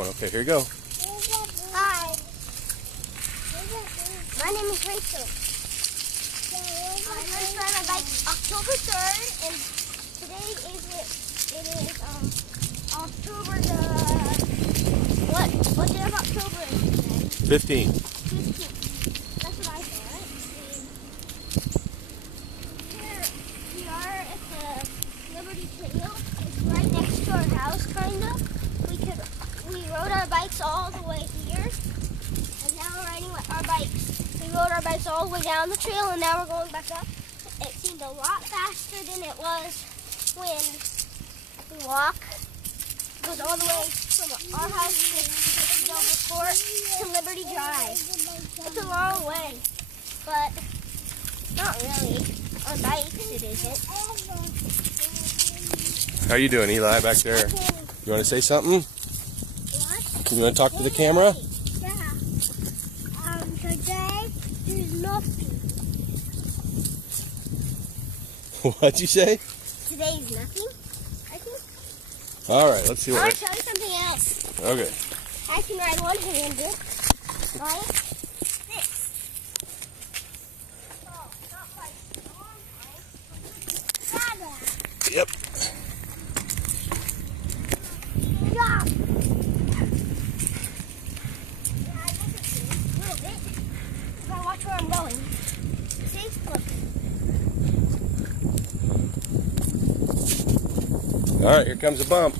going. Okay, here you go. Hi. My name is Rachel. I first ride my bike October 3rd, and today it is October the what day of October is it today? 15. 15th. That's what I thought. Here we are at the Liberty Trail. It's right next to our house, kind of. We rode our bikes all the way here, and now we're riding our bikes. We rode our bikes all the way down the trail, and now we're going back up. It seemed a lot faster than it was when we walk. It goes all the way from our house to Dover Court to Liberty Drive. It's a long way, but not really. On bikes, it isn't. How you doing, Eli, back there? You want to say something? What? You want to talk to the camera? Yeah. Today there's nothing. What'd you say? Today's nothing, I think. All right, let's see I what. want to tell you something else. Okay. I can ride one-handed, like this. Oh, not quite strong, right? Yep. Yeah. Yeah, I guess it's a little bit. If I watch where I'm going. See? Look. All right, here comes a bump.